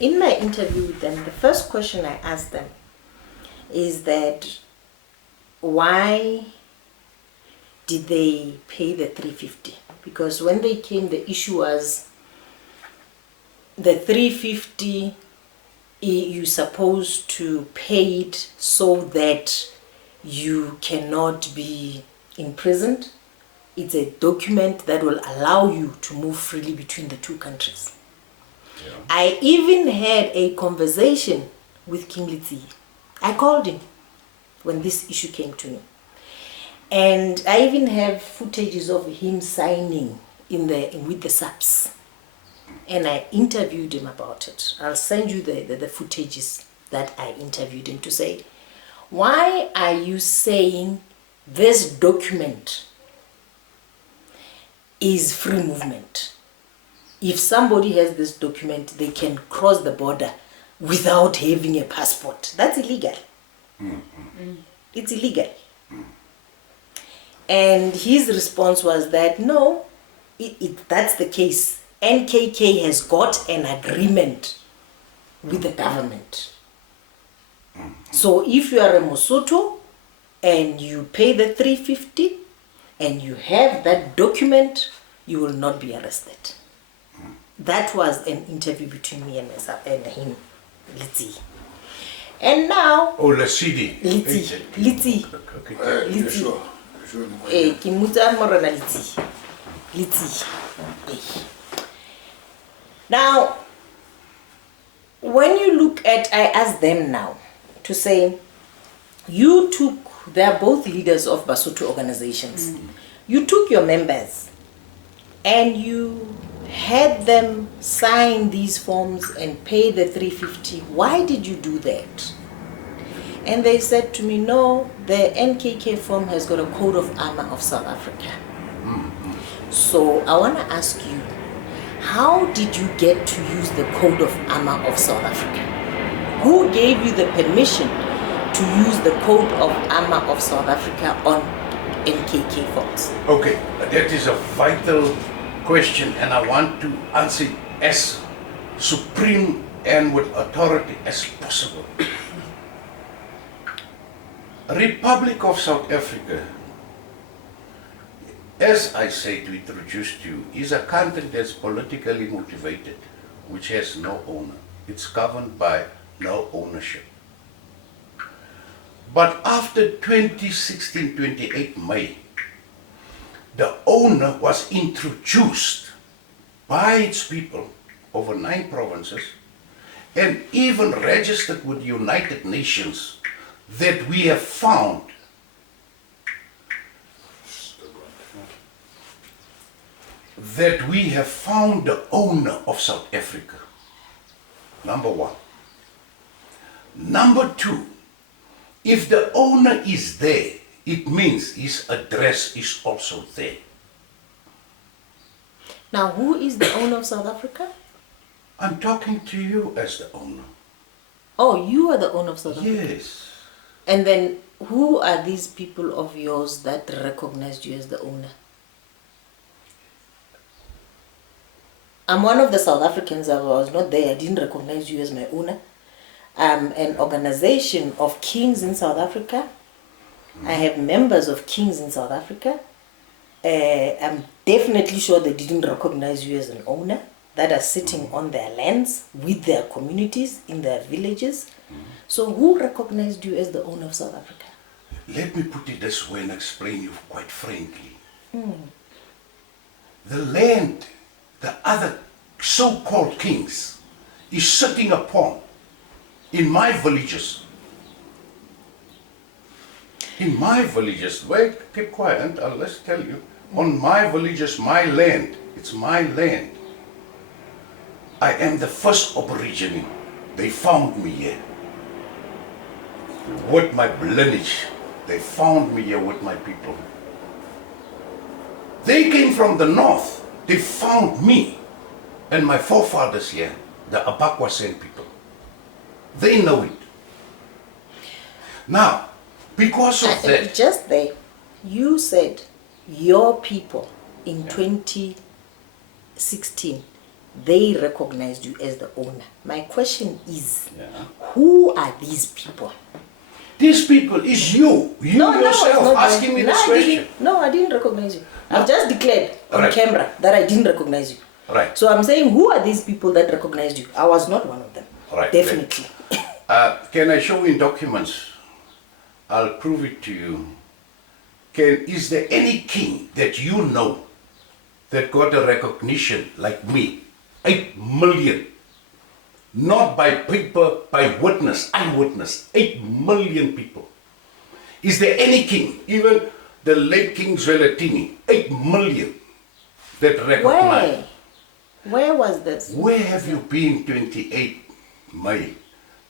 in my interview with them, the first question I asked them is that why did they pay the 350? Because when they came, the issue was the 350 you're supposed to pay it so that you cannot be imprisoned. It's a document that will allow you to move freely between the two countries. Yeah. I even had a conversation with King Litsi. I called him when this issue came to me. And I even have footages of him signing with the SAPS. And I interviewed him about it. I'll send you the footages that I interviewed him to say, why are you saying this document is free movement? If somebody has this document, they can cross the border without having a passport. That's illegal. Mm-hmm. It's illegal. Mm-hmm. And his response was that, no, that's the case. NKK has got an agreement with the government. So if you are a Mosotho and you pay the 350 and you have that document, you will not be arrested. That was an interview between me and him, Litsi. And now... Oh, Litsi. Litsi. Now, when you look at, I asked them now to say, they are both leaders of Basotho organizations. Mm-hmm. You took your members and you had them sign these forms and pay the 350. Why did you do that? And they said to me, no, the NKK form has got a code of honor of South Africa. Mm-hmm. So I want to ask you, how did you get to use the code of honor of South Africa? Who gave you the permission to use the code of honor of South Africa on NKK forms? Okay, that is a vital question, and I want to answer it as supreme and with authority as possible. Republic of South Africa, as I say to introduce to you, is a country that's politically motivated, which has no owner. It's governed by no ownership. But after 2016, 28 May, the owner was introduced by its people over 9 provinces and even registered with the United Nations that we have found the owner of South Africa. Number 1. Number 2, if the owner is there, it means his address is also there. Now, who is the owner of South Africa? I'm talking to you as the owner. Oh, you are the owner of South Africa? Yes. And then who are these people of yours that recognized you as the owner? I'm one of the South Africans. I was not there. I didn't recognize you as my owner. An organization of kings in South Africa. I have members of kings in South Africa. I'm definitely sure they didn't recognize you as an owner, that are sitting on their lands with their communities in their villages. So who recognized you as the owner of South Africa? Let me put it this way and explain you quite frankly. The land the other so-called kings is sitting upon in my villages. In my villages, wait, keep quiet, let's tell you. On my villages, my land, it's my land. I am the first aborigine. They found me here. With my lineage, they found me here with my people. They came from the north. They found me and my forefathers here, the Abakwasen people. They know it. Now, because of that... Just there, you said your people in 2016 they recognized you as the owner. My question is, Yeah. who are these people? These people is you. You yourself asking me this question. No, I didn't recognize you. I've just declared on Right. camera that I didn't recognize you. Right. So I'm saying, who are these people that recognized you? I was not one of them. Right. Definitely. Can I show in documents? I'll prove it to you. Is there any king that you know that got a recognition like me? 8 million. Not by paper, by witness, eyewitness. 8 million people. Is there any king, even the late King Zwelatini, 8 million that recognized? Where was this? Where have you been 28 May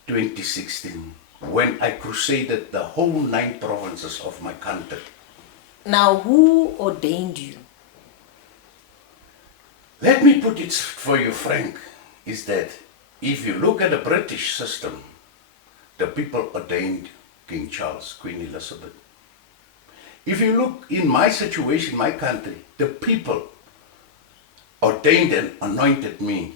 2016 when I crusaded the whole 9 provinces of my country? Now, who ordained you? Let me put it for you, Frank, is that if you look at the British system, the people ordained King Charles, Queen Elizabeth. If you look in my situation, my country, the people ordained and anointed me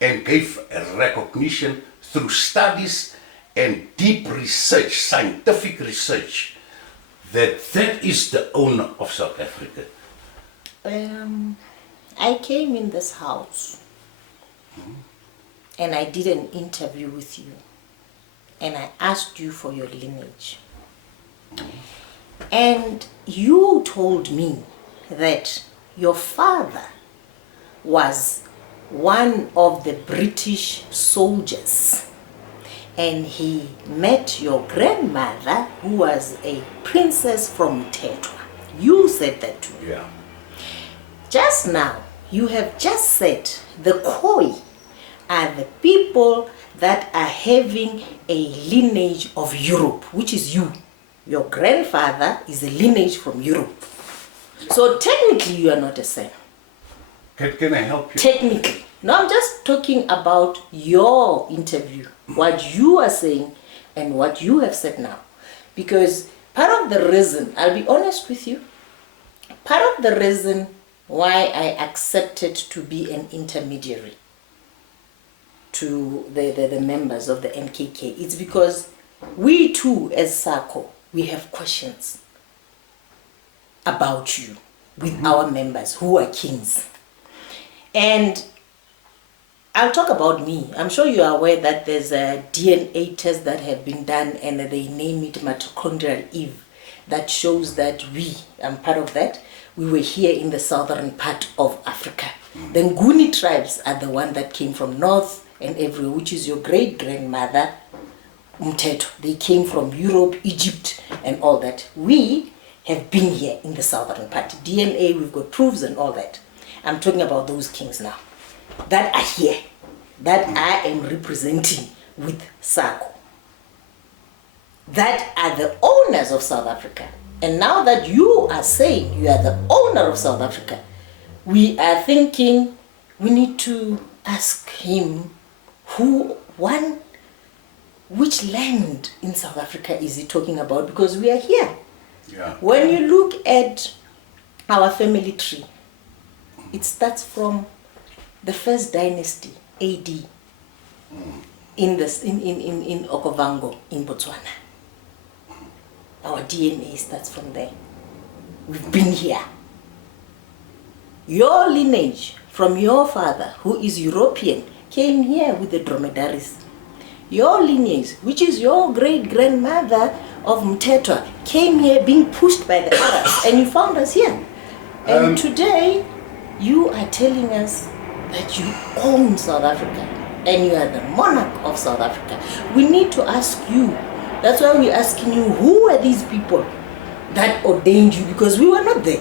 and gave a recognition through studies and deep research, scientific research, that is the owner of South Africa. I came in this house and I did an interview with you and I asked you for your lineage. And you told me that your father was one of the British soldiers and he met your grandmother who was a princess from Tetwa. You said that to me. Yeah. Just now, you have just said the Khoi are the people that are having a lineage of Europe, which is you. Your grandfather is a lineage from Europe. So technically, you are not a Sam. Can I help you? Technically. No, I'm just talking about your interview, what you are saying and what you have said now. Because part of the reason, I'll be honest with you, part of the reason why I accepted to be an intermediary to the members of the NKK, it's because we too, as SACO, we have questions about you with our members who are kings. And I'll talk about me. I'm sure you are aware that there's a DNA test that have been done and they name it mitochondrial Eve that shows that I'm part of that. We were here in the southern part of Africa. The Nguni tribes are the one that came from north and everywhere, which is your great-grandmother, Mteto. They came from Europe, Egypt, and all that. We have been here in the southern part. DNA, we've got proofs and all that. I'm talking about those kings now that are here, that I am representing with SACO, that are the owners of South Africa. And now that you are saying you are the owner of South Africa, we are thinking we need to ask him which land in South Africa is he talking about, because we are here. Yeah. When you look at our family tree, it starts from the first dynasty, AD, in Okovango, in Botswana. Our DNA starts from there. We've been here. Your lineage from your father, who is European, came here with the dromedaries. Your lineage, which is your great-grandmother of Mtetwa, came here being pushed by the Arabs, and you found us here. And today, you are telling us that you own South Africa, and you are the monarch of South Africa. We need to ask you. That's why we're asking you, who are these people that ordained you? Because we were not there.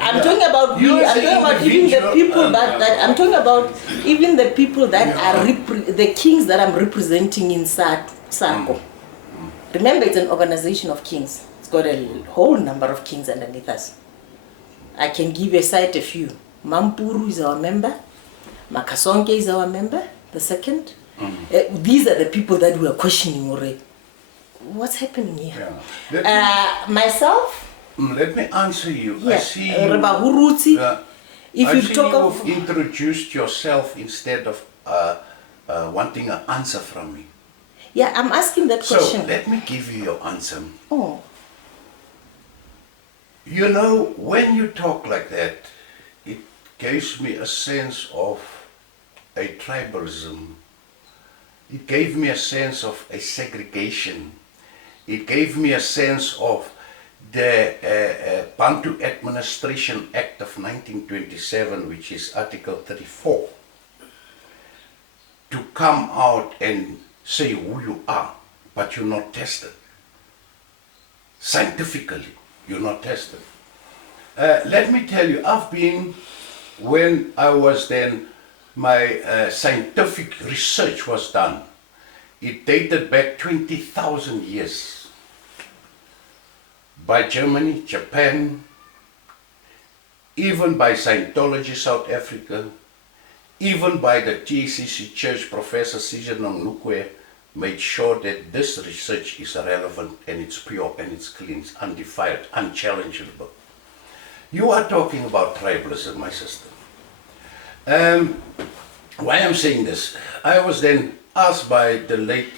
I'm talking about we. I'm talking about even the people I'm talking about even the people that are the kings that I'm representing in SACO. Remember, it's an organization of kings. It's got a whole number of kings underneath us. I can give you a few. Mampuru is our member. Makasonke is our member, the second. These are the people that we are questioning already. What's happening here? Yeah. Myself. Let me answer you. Yeah. I see you. If I've you seen talk you of... have introduced yourself instead of wanting an answer from me. Yeah, I'm asking that question. So let me give you your answer. Oh, You know, when you talk like that, it gives me a sense of a tribalism. It gave me a sense of a segregation. It gave me a sense of the Bantu Administration Act of 1927, which is Article 34, to come out and say who you are, but you're not tested. Scientifically, you're not tested. Let me tell you, I've been, when I was then, my scientific research was done. It dated back 20,000 years. By Germany, Japan, even by Scientology South Africa, even by the TACC Church, Professor Sijanong Nukwe made sure that this research is relevant and it's pure and it's clean, it's undefiled, unchallengeable. You are talking about tribalism, my sister. Why I'm saying this, I was then asked by the late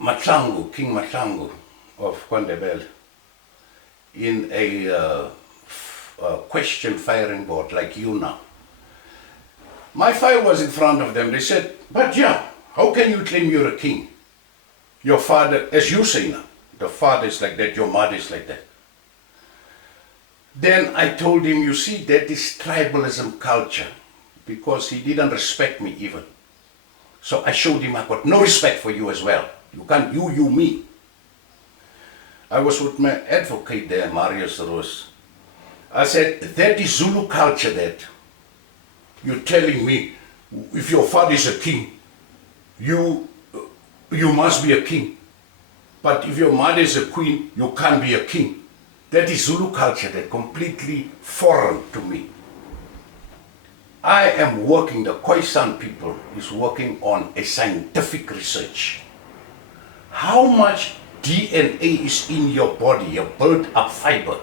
Matlangu, King Matlangu of Kwandebele, in a question firing board like you now. My file was in front of them. They said, but yeah, how can you claim you're a king? Your father, as you say now, the father is like that, your mother is like that. Then I told him, you see, that is tribalism culture, because he didn't respect me even. So I showed him I've got no respect for you as well. You can't, you, me. I was with my advocate there, Marius Rose. I said, that is Zulu culture that. You're telling me, if your father is a king, you must be a king. But if your mother is a queen, you can't be a king. That is Zulu culture, that completely foreign to me. I am working, the Khoisan people is working on a scientific research. How much DNA is in your body, your built-up fiber,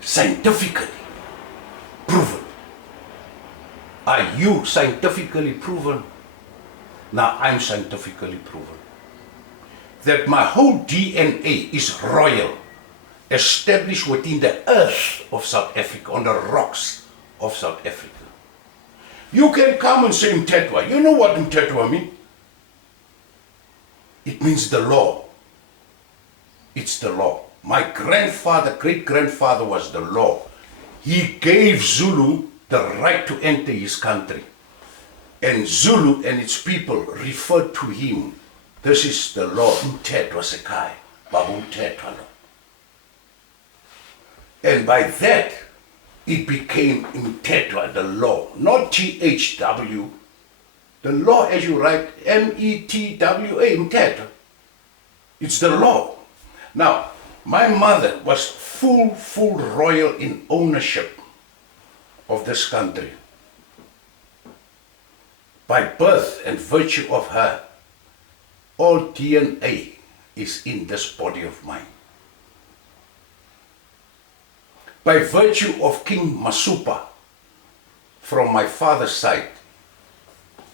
scientifically proven. Are you scientifically proven? Now I'm scientifically proven. That my whole DNA is royal, established within the earth of South Africa, on the rocks of South Africa. You can come and say Mtetwa. You know what Mtetwa means? It means the law. It's the law. My grandfather, great-grandfather was the law. He gave Zulu the right to enter his country. And Zulu and its people referred to him. This is the law. Mtetwa Sekai. Babu Mtetwa. And by that, it became Mtetwa, the law, not THW. The law, as you write, METWA, Mtetwa. It's the law. Now, my mother was full royal in ownership of this country. By birth and virtue of her, all DNA is in this body of mine. By virtue of King Masupa, from my father's side,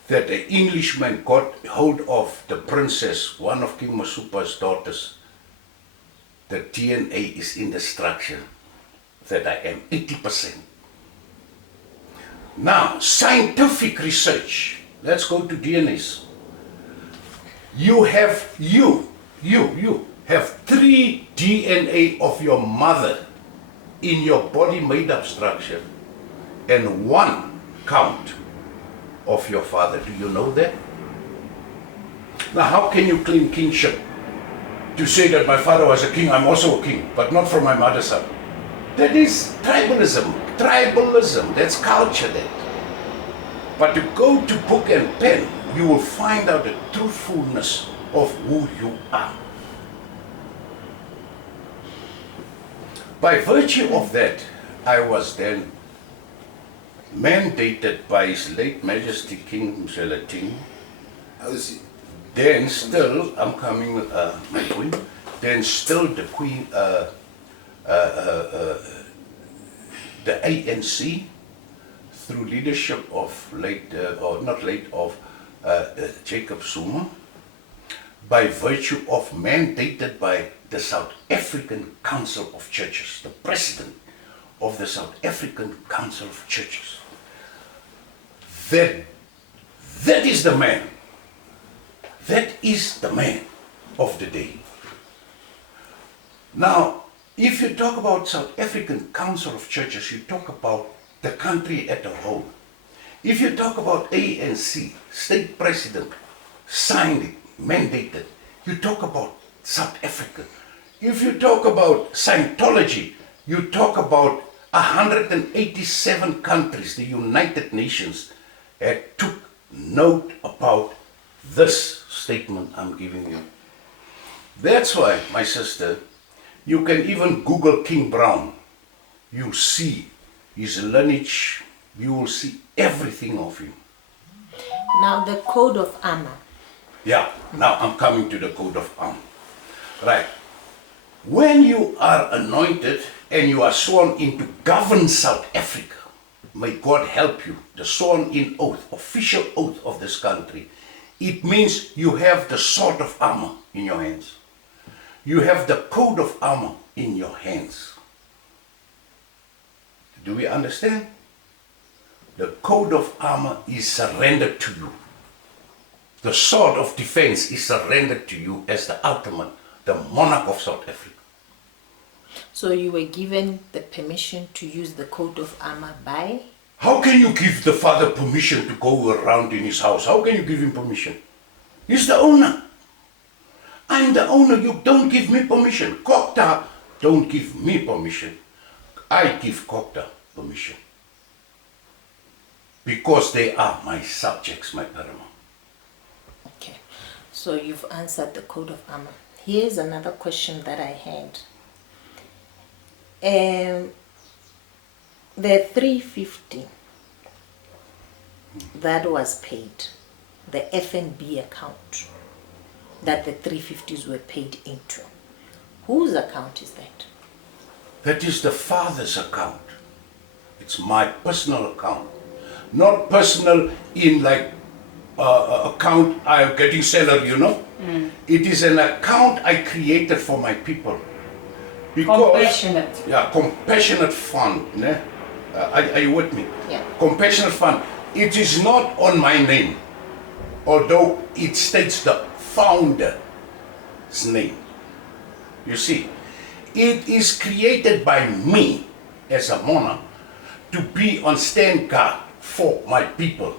that the Englishman got hold of the princess, one of King Masupa's daughters, the DNA is in the structure that I am 80%. Now, scientific research, let's go to DNAs. You have 3 DNA of your mother in your body made-up structure and 1 count of your father. Do you know that? Now, how can you claim kingship? To say that my father was a king, I'm also a king, but not from my mother's side. That is tribalism. Tribalism, that's culture that. But to go to book and pen, you will find out the truthfulness of who you are. By virtue of that, I was then mandated by His late Majesty King Mselating. Then still, I'm coming, my queen, then still the queen, the ANC, through leadership of Jacob Zuma, by virtue of mandated by the South African Council of Churches, the president of the South African Council of Churches. That is the man. That is the man of the day. Now, if you talk about South African Council of Churches, you talk about the country as a whole. If you talk about ANC, state president, signed it, mandated, you talk about South Africa. If you talk about Scientology, you talk about 187 countries, the United Nations, took note about this statement I'm giving you. That's why, my sister, you can even Google King Brown. You see his lineage, you will see everything of him. Now the code of honor. Yeah, now I'm coming to the code of honor. Right. When you are anointed and you are sworn in to govern South Africa, may God help you, the sworn in oath, official oath of this country, it means you have the sword of armor in your hands. You have the code of armor in your hands. Do we understand? The code of armor is surrendered to you. The sword of defense is surrendered to you as the ultimate, the monarch of South Africa. So you were given the permission to use the code of armor by? How can you give the father permission to go around in his house? How can you give him permission? He's the owner. I'm the owner. You don't give me permission. Kokta don't give me permission. I give Kokta permission. Because they are my subjects, my paramount. Okay. So you've answered the code of armor. Here's another question that I had. The 350 that was paid, the FNB account that the 350s were paid into, whose account is that? That is the father's account. It's my personal account. Not personal in like account I'm getting salary, you know. It is an account I created for my people. Because, compassionate. Yeah, compassionate fund. Ne? Are you with me? Yeah. Compassionate fund. It is not on my name, although it states the founder's name. You see, it is created by me as a monarch to be on stand guard for my people.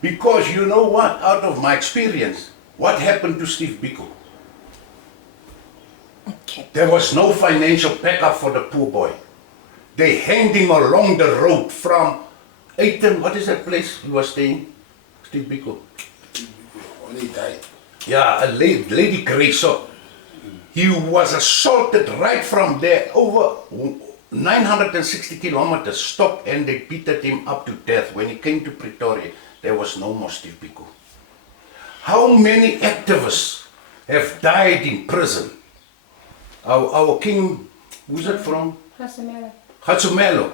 Because you know what, out of my experience, what happened to Steve Biko? Okay. There was no financial backup for the poor boy. They hanged him along the road from Aiton, what is that place he was staying? Steve Biko. Only died. Yeah, a lady Grace. So he was assaulted right from there over 960 kilometers, stopped, and they beated him up to death. When he came to Pretoria, there was no more Steve Biko. How many activists have died in prison? Our king, who's that from? Hatsumelo.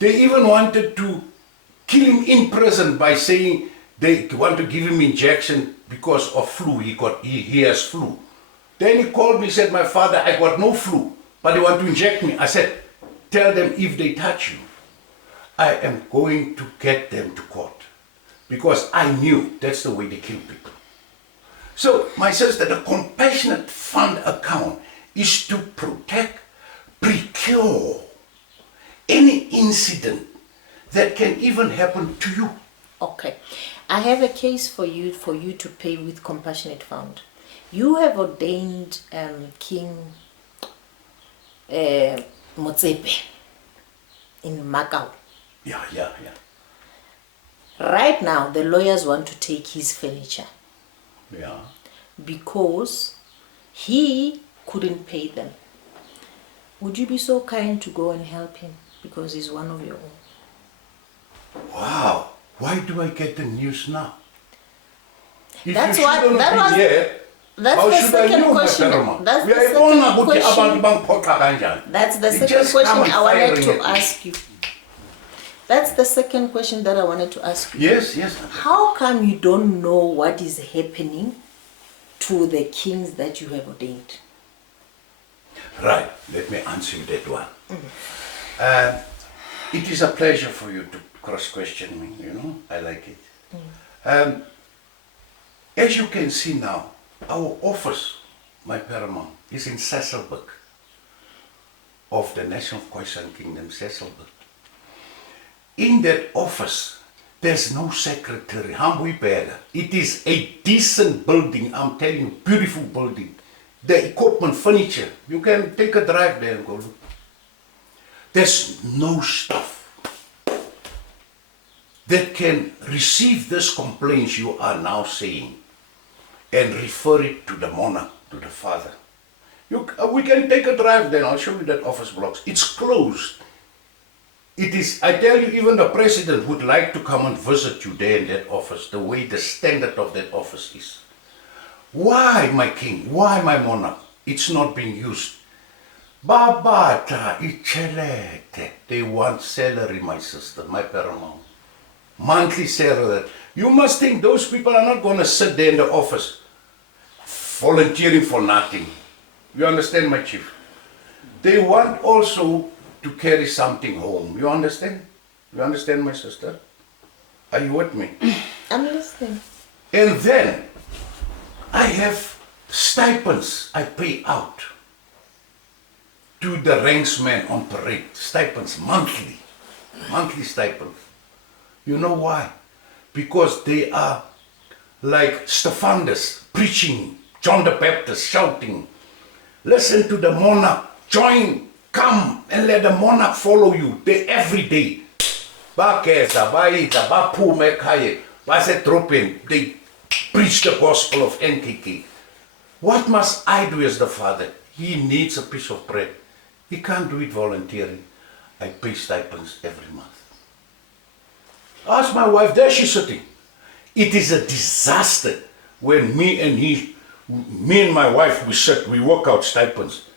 They even wanted to kill him in prison by saying they want to give him injection because of flu. He has flu. Then he called me, said, my father, I got no flu, but they want to inject me. I said, tell them if they touch you, I am going to get them to court. Because I knew that's the way they kill people. So, my sister, the compassionate fund account is to protect, procure any incident that can even happen to you. Okay. I have a case for you to pay with compassionate fund. You have ordained King Motsepe in Macau. Yeah. Right now, the lawyers want to take his furniture Yeah. because he couldn't pay them. Would you be so kind to go and help him because he's one of your own? Wow. Why do I get the news now? If That's you what- shouldn't that be was- here, That's How the should I second know, my question. paramount? That's We the are second born about the question. abantu bangiphoxa kanjani. That's the They second just question come and I wanted firing to at me. ask you. That's the second question that I wanted to ask you. Yes, yes. How come you don't know what is happening to the kings that you have ordained? Right, let me answer you that one. It is a pleasure for you to cross-question me, you know, I like it. As you can see now, our office, my paramount, is in Sasolburg, of the National Khoisan Kingdom, Sasolburg. In that office, there's no secretary, Hambui Berger. It is a decent building, I'm telling you, beautiful building. The equipment, furniture, you can take a drive there and go look. There's no staff that can receive this complaints you are now saying and refer it to the monarch, to the father. We can take a drive there, I'll show you that office blocks. It's closed. It is, I tell you, even the president would like to come and visit you there in that office, the way the standard of that office is. Why, my king? Why, my monarch? It's not being used. Babata, ichelete. They want salary, my sister, my paramount. Monthly salary. You must think those people are not going to sit there in the office volunteering for nothing. You understand, my chief? They want also to carry something home. You understand? You understand, my sister? Are you with me? I'm listening. And then I have stipends I pay out to the ranksmen on parade. Stipends monthly. Monthly stipends. You know why? Because they are like Stephanus preaching, John the Baptist shouting, listen to the monarch, join, come and let the monarch follow you. They every day. They preach the gospel of NKK. What must I do as the father? He needs a piece of bread. He can't do it voluntarily. I pay stipends every month. Ask my wife, there she's sitting. It is a disaster when me and my wife, we work out stipends.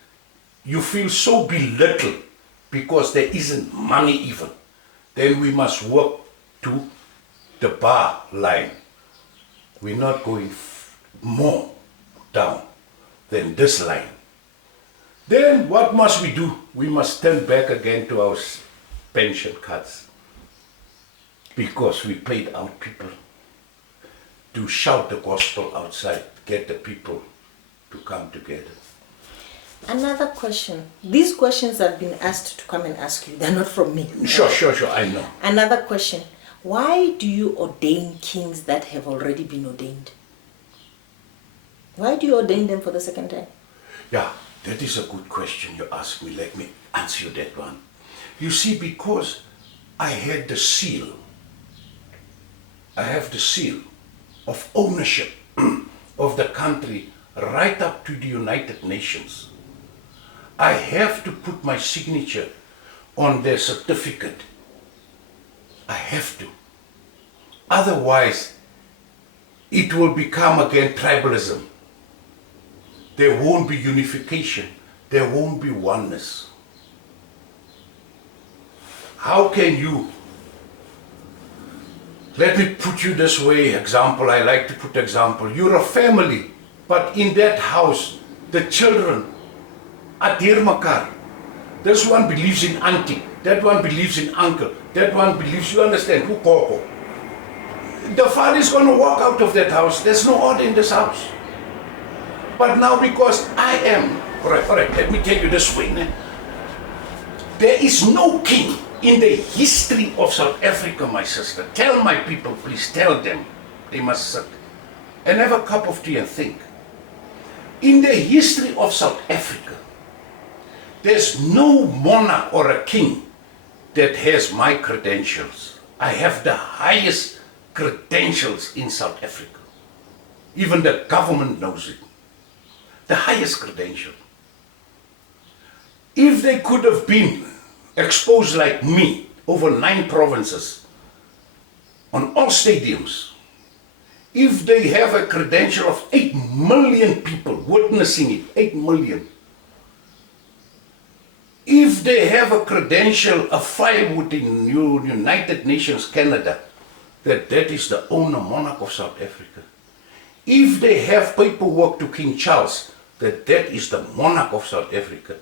You feel so belittled because there isn't money even. Then we must work to the bar line. We're not going more down than this line. Then what must we do? We must turn back again to our pension cards. Because we paid out people to shout the gospel outside, get the people to come together. Another question. These questions have been asked to come and ask you. They're not from me. Sure, I know. Another question. Why do you ordain kings that have already been ordained? Why do you ordain them for the second time? Yeah, that is a good question you ask me. Let me answer you that one. You see, because I had the seal, I have the seal of ownership of the country right up to the United Nations. I have to put my signature on their certificate. I have to. Otherwise, it will become again tribalism. There won't be unification. There won't be oneness. How can you? Let me put you this way, example, I like to put example. You're a family, but in that house, the children are dear makar. This one believes in auntie, that one believes in uncle, that one believes, you understand, who koko. The father is going to walk out of that house. There's no order in this house. But now because I am, all right, let me tell you this way. There is no king in the history of South Africa, my sister. Tell my people, please, tell them. They must sit and have a cup of tea and think. In the history of South Africa, there's no monarch or a king that has my credentials. I have the highest credentials in South Africa. Even the government knows it. The highest credential. If they could have been exposed like me over 9 provinces, on all stadiums, if they have a credential of 8 million people witnessing it, 8 million, if they have a credential, a file with the United Nations Canada, that is the owner monarch of South Africa. If they have paperwork to King Charles, that is the monarch of South Africa,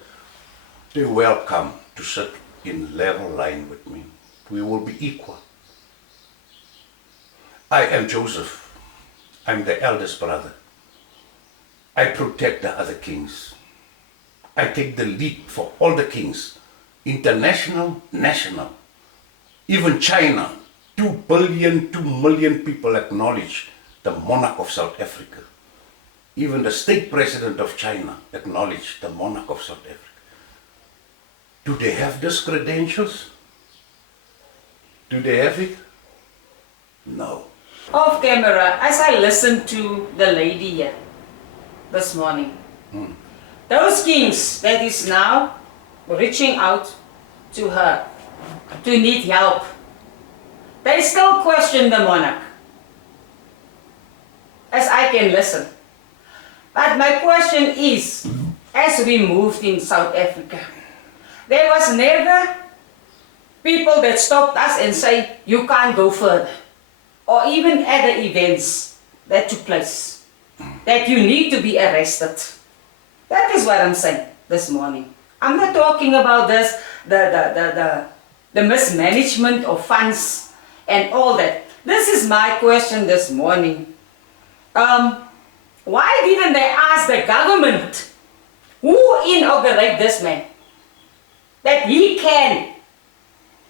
they're welcome to sit in level line with me. We will be equal. I am Joseph. I'm the eldest brother. I protect the other kings. I take the lead for all the kings, international, national. Even China, 2 million people acknowledge the monarch of South Africa. Even the state president of China acknowledged the monarch of South Africa. Do they have these credentials? Do they have it? No. Off camera, as I listened to the lady here this morning, those kings that is now reaching out to her to need help, they still question the monarch, as I can listen. But my question is, as we moved in South Africa, there was never people that stopped us and say, you can't go further. Or even other events that took place, that you need to be arrested. That is what I'm saying this morning. I'm not talking about this, the mismanagement of funds and all that. This is my question this morning. Why didn't they ask the government who inaugurated this man, that he can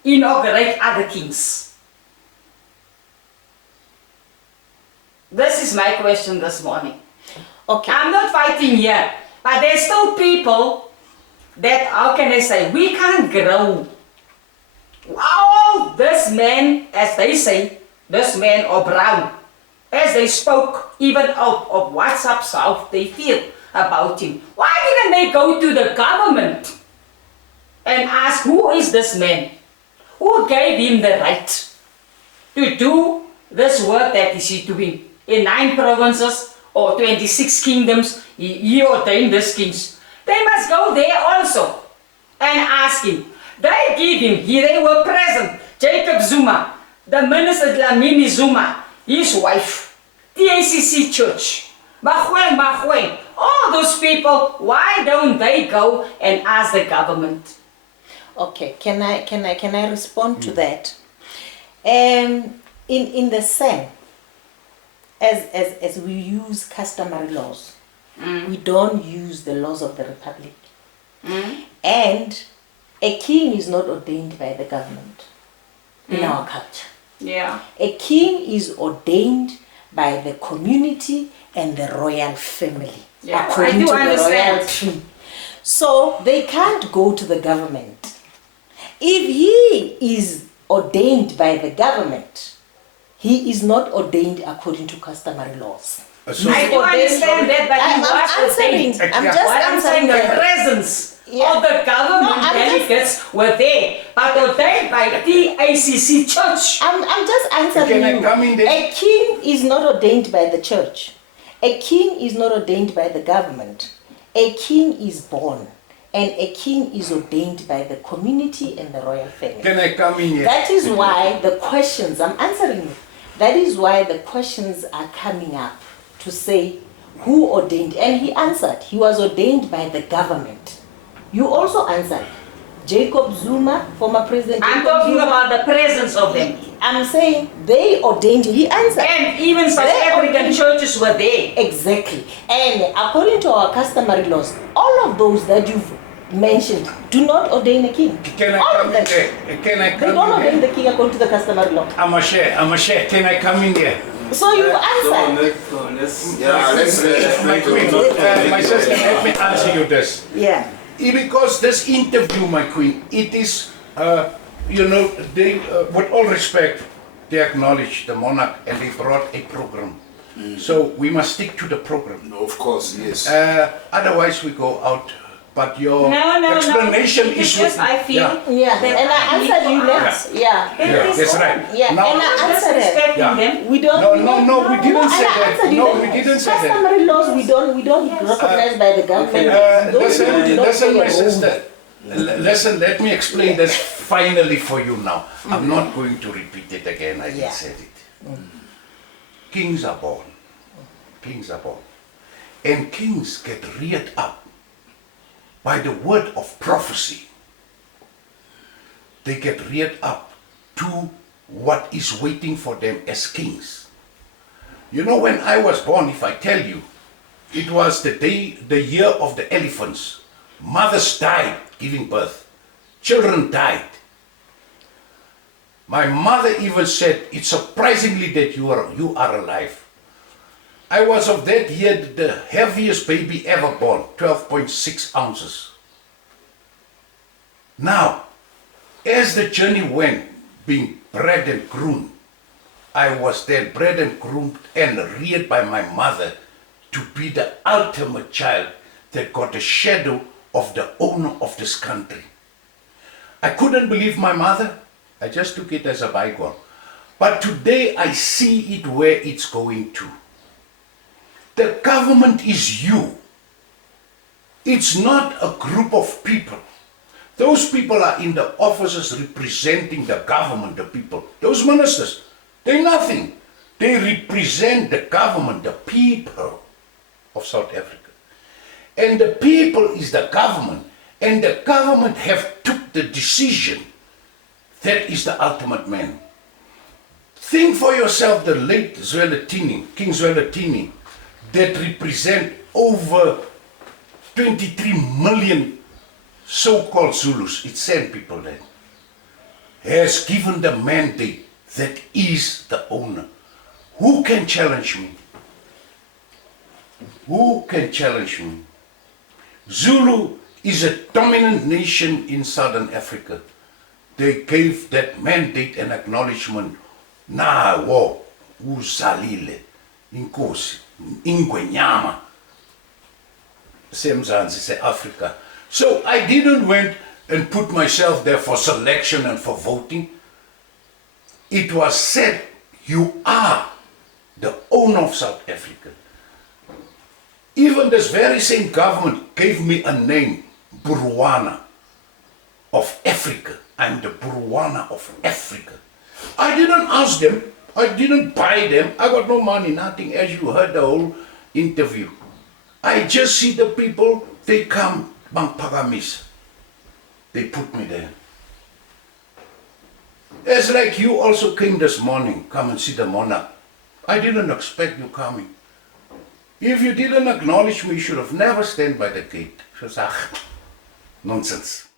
inaugurate other kings? This is my question this morning. Okay. I'm not fighting here, but there's still people that, how can I say, we can't grow. Oh, this man, as they say, this man or Brown, as they spoke even of WhatsApp how they feel about him. Why didn't they go to the government and ask, who is this man? Who gave him the right to do this work that is he doing? In 9 provinces or 26 kingdoms, he ordained these kings. They must go there also and ask him. They give him, they were present. Jacob Zuma, the minister Dlamini Zuma, his wife, the ACC Church, Mahweng, all those people, why don't they go and ask the government? Okay, can I respond to that? In the same, as we use customary laws, we don't use the laws of the Republic. And a king is not ordained by the government in our culture. Yeah. A king is ordained by the community and the royal family, Yeah, according I do to understand. the royal tree. So they can't go to the government. If he is ordained by the government, he is not ordained according to customary laws. So I do understand that, but he was ordained. I'm Yeah. just What I'm saying, answering the the presence Yeah. of the government No, I'm just- delegates were there, but ordained by the ACC Church. I'm just answering Can I you. come in there? A king is not ordained by the church. A king is not ordained by the government. A king is born, and a king is ordained by the community and the royal family. Can I come in here? That is why the questions, I'm answering you, that is why the questions are coming up to say who ordained, and he answered, he was ordained by the government. You also answered, Jacob Zuma, former president. I'm Jacob talking Zuma, about the presence of them. I'm saying they ordained, he answered. And even South They African ordained- churches were there. Exactly. And according to our customary laws, all of those that you've mentioned do not ordain a king. Can I all come of in them. there? Can I They come don't in ordain there? the king according to the customary law. I'm a share. Can I come in there? So you've answered. Yeah, let's My queen, my sister, let me answer you this. Yeah. Because this interview, my queen, it is, they, with all respect, they acknowledge the monarch and they brought a program. So we must stick to the program. No, of course, yes. Otherwise we go out but your No. explanation It's is just I feel Yeah, that and I need answered to you ask. next. Yeah. Yeah, that's right. Yeah, Now, and I answered it. Disrespecting Yeah. them. We don't. No, we didn't say and I that. answered you No, that we didn't say that. Customary laws we don't recognize by the government. Those Listen, rules don't listen, play my a role. sister. Listen, let me explain this finally for you now. I'm not going to repeat it again. I Yeah. just said it. Kings are born. Kings are born. And kings get reared up by the word of prophecy. They get reared up to what is waiting for them as kings. You know, when I was born, if I tell you, it was the year of the elephants. Mothers died giving birth. Children died. My mother even said, it's surprisingly that you are alive. I was of that year the heaviest baby ever born, 12.6 ounces. Now, as the journey went, being bred and groomed, I was then bred and groomed and reared by my mother to be the ultimate child that got a shadow of the owner of this country. I couldn't believe my mother. I just took it as a bygone. But today I see it where it's going to. The government is you. It's not a group of people. Those people are in the offices representing the government, the people. Those ministers, they're nothing. They represent the government, the people of South Africa. And the people is the government. And the government have took the decision. That is the ultimate man. Think for yourself the late Zwelithini, King Zwelithini, that represent over 23 million so-called Zulus, it's San people then, has given the mandate that is the owner. Who can challenge me? Who can challenge me? Zulu is a dominant nation in Southern Africa. They gave that mandate and acknowledgement. Na wo uzalile inkosi ingwenyama semzansi se Africa. So I didn't went and put myself there for selection and for voting. It was said, you are the owner of South Africa. Even this very same government gave me a name, Burwana of Africa. I'm the Burwana of Africa. I didn't ask them, I didn't buy them, I got no money, nothing, as you heard the whole interview. I just see the people, they come, bang pagamis. They put me there. It's like you also came this morning, come and see the monarch. I didn't expect you coming. If you didn't acknowledge me, you should have never stand by the gate. She said, nonsense.